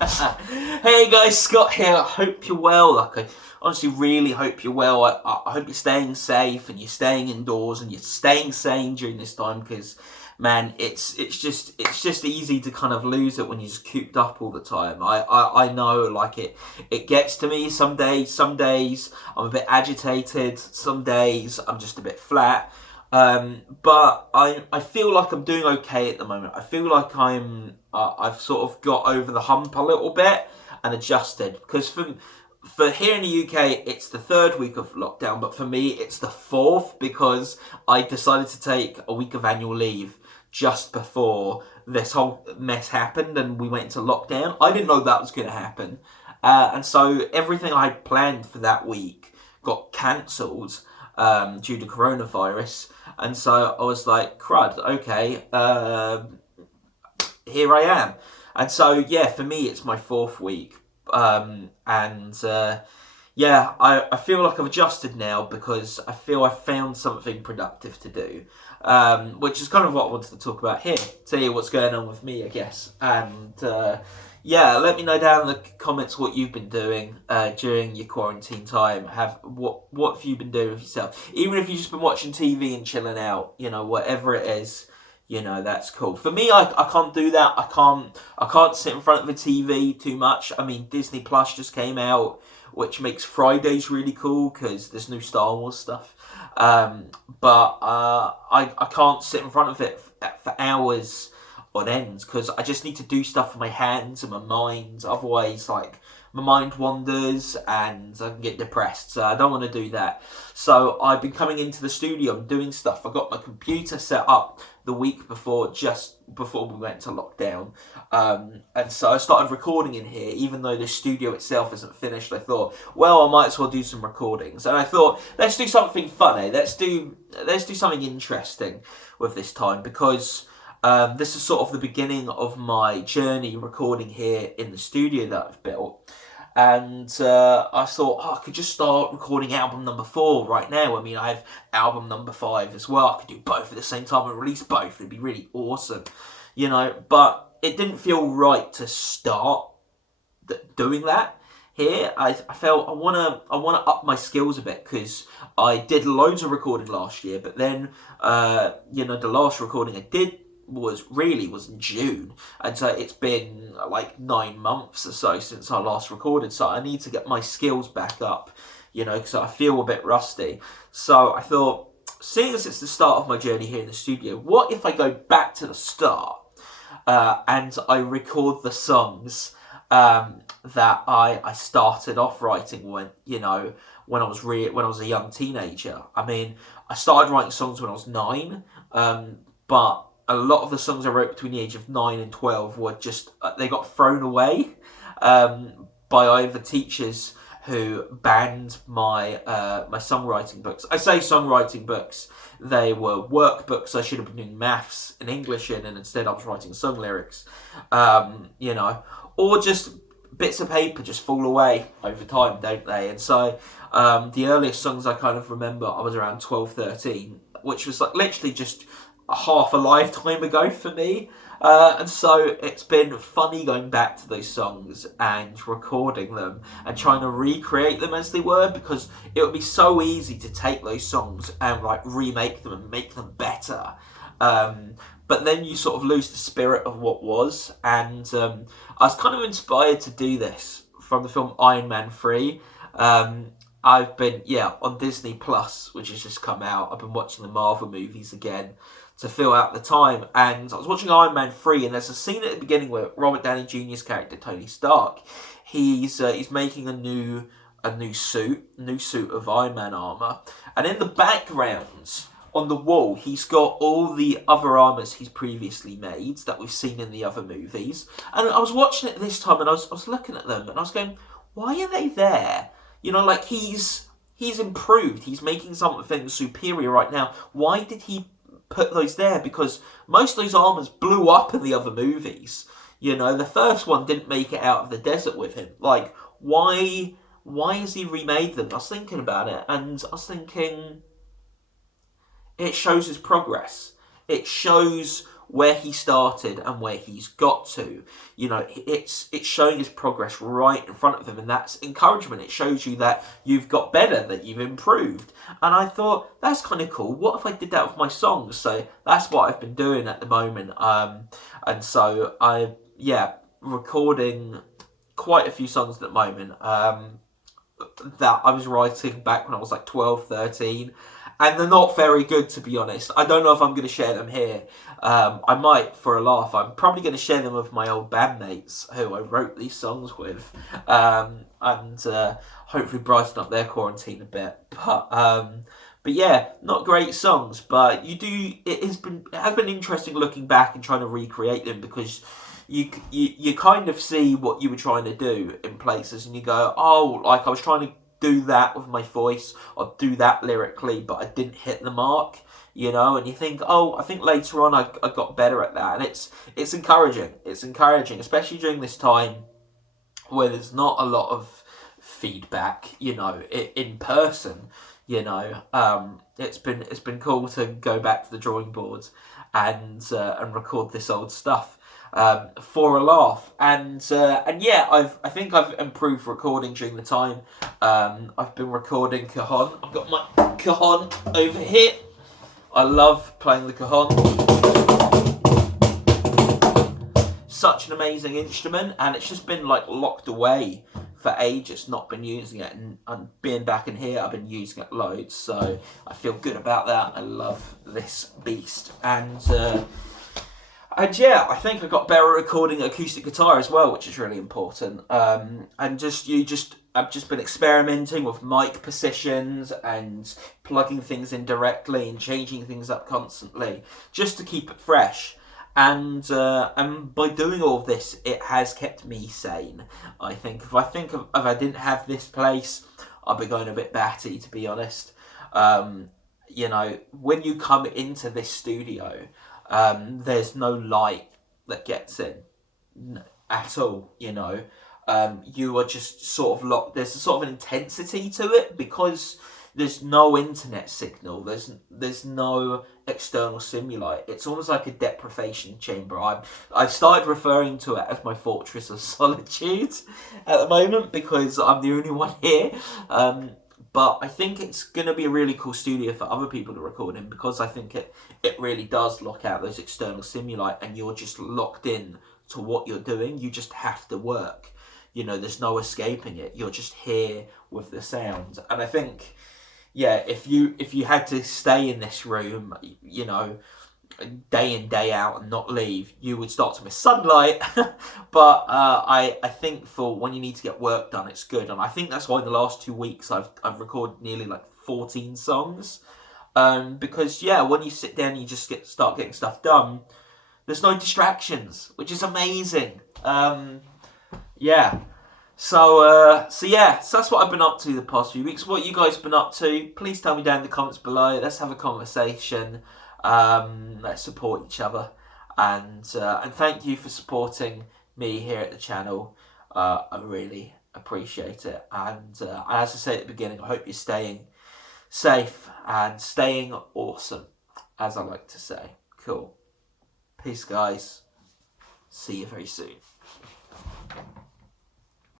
Hey guys, Scott here. I hope you're well. I honestly really hope you're well. I hope you're staying safe and you're staying indoors and you're staying sane during this time because, man, it's just easy to kind of lose it when you're just cooped up all the time. I know, like it gets to me some days. Some days I'm a bit agitated. Some days I'm just a bit flat. But I feel like I'm doing okay at the moment. I feel like I've sort of got over the hump a little bit and adjusted because for here in the UK it's the third week of lockdown, but for me it's the fourth because I decided to take a week of annual leave just before this whole mess happened and we went into lockdown. I didn't know that was going to happen, and so everything I had planned for that week got cancelled due to coronavirus. And so I was like, crud, okay, here I am. And so, yeah, for me, it's my fourth week. Yeah, I feel like I've adjusted now because I feel I've found something productive to do, which is kind of what I wanted to talk about here. Tell you what's going on with me, I guess. Yeah, let me know down in the comments what you've been doing during your quarantine time. What have you been doing with yourself? Even if you've just been watching TV and chilling out, whatever it is, that's cool. For me, I can't do that. I can't sit in front of the TV too much. I mean, Disney Plus just came out, which makes Fridays really cool because there's new Star Wars stuff. But I can't sit in front of it for hours on ends because I just need to do stuff with my hands and my mind. Otherwise, like, my mind wanders and I can get depressed. So I don't want to do that. So I've been coming into the studio and doing stuff. I got my computer set up the week before, just before we went to lockdown. And so I started recording in here, even though the studio itself isn't finished. I thought, well, I might as well do some recordings. And I thought, let's do something funny. Let's do something interesting with this time because this is sort of the beginning of my journey recording here in the studio that I've built. And I thought, I could just start recording album number 4 right now. I mean, I have album number 5 as well. I could do both at the same time and release both. It'd be really awesome, But it didn't feel right to start doing that here. I felt I wanna up my skills a bit because I did loads of recording last year, but then the last recording I did was in June, and so it's been like 9 months or so since I last recorded, so I need to get my skills back up, because I feel a bit rusty. So I thought, seeing as it's the start of my journey here in the studio, what if I go back to the start and I record the songs that I started off writing when I was a young teenager. I mean, I started writing songs when I was 9, but a lot of the songs I wrote between the age of 9 and 12 were just, they got thrown away by either teachers who banned my my songwriting books. I say songwriting books, they were workbooks I should have been doing maths and English in, and instead I was writing song lyrics, or just bits of paper just fall away over time, don't they? And so the earliest songs I kind of remember, I was around 12, 13, which was like literally just half a lifetime ago for me, and so it's been funny going back to those songs and recording them and trying to recreate them as they were, because it would be so easy to take those songs and like remake them and make them better, but then you sort of lose the spirit of what was. And I was kind of inspired to do this from the film Iron Man 3. I've been on Disney Plus, which has just come out. I've been watching the Marvel movies again to fill out the time, and I was watching Iron Man 3, and there's a scene at the beginning where Robert Downey Jr.'s character Tony Stark, he's making a new suit of Iron Man armor, and in the background on the wall he's got all the other armors he's previously made that we've seen in the other movies. And I was watching it this time, and I was looking at them, and I was going, why are they there? Like he's improved. He's making something superior right now. Why did he put those there? Because most of those armors blew up in the other movies. The first one didn't make it out of the desert with him. Like, why has he remade them? I was thinking about it, and I was thinking, it shows his progress. It shows where he started and where he's got to. You know, it's showing his progress right in front of him, and that's encouragement. It shows you that you've got better, that you've improved. And I thought, that's kind of cool. What if I did that with my songs? So that's what I've been doing at the moment. And so recording quite a few songs at the moment that I was writing back when I was like 12, 13. And they're not very good, to be honest. I don't know if I'm going to share them here. I might for a laugh. I'm probably going to share them with my old bandmates who I wrote these songs with, and hopefully brighten up their quarantine a bit. But yeah, not great songs. But it has been interesting looking back and trying to recreate them, because you kind of see what you were trying to do in places, and you go, oh, like I was trying to do that with my voice or do that lyrically, but I didn't hit the mark, you know. And you think, oh, I think later on I got better at that. And it's encouraging. It's encouraging, especially during this time where there's not a lot of feedback, you know, in person. You know, it's been cool to go back to the drawing boards and record this old stuff for a laugh. And yeah, I think I've improved recording during the time. I've been recording cajon. I've got my cajon over here. I love playing the cajon. Such an amazing instrument, and it's just been like locked away for ages, not been using it, and being back in here, I've been using it loads, so I feel good about that. I love this beast. And yeah, I think I got better at recording acoustic guitar as well, which is really important. And I've just been experimenting with mic positions and plugging things in directly and changing things up constantly, just to keep it fresh. And by doing all of this, it has kept me sane. I think if I didn't have this place, I'd be going a bit batty, to be honest. You know, when you come into this studio, there's no light that gets in at all, you know. You are just sort of locked. There's a sort of an intensity to it because there's no internet signal. There's no external stimuli. It's almost like a deprivation chamber. I've started referring to it as my fortress of solitude at the moment because I'm the only one here. But I think it's going to be a really cool studio for other people to record in, because I think it really does lock out those external stimuli, and you're just locked in to what you're doing. You just have to work. You know, there's no escaping it. You're just here with the sound. And I think, yeah, if you had to stay in this room, you know, day in, day out and not leave, you would start to miss sunlight. But I think for when you need to get work done, it's good. And I think that's why in the last 2 weeks I've recorded nearly like 14 songs. Because yeah, when you sit down and you just start getting stuff done, there's no distractions, which is amazing. Yeah. So that's what I've been up to the past few weeks. What you guys been up to? Please tell me down in the comments below. Let's have a conversation. Let's support each other, and thank you for supporting me here at the channel. I really appreciate it. And as I said at the beginning, I hope you're staying safe and staying awesome, as I like to say. Cool. Peace, guys. See you very soon.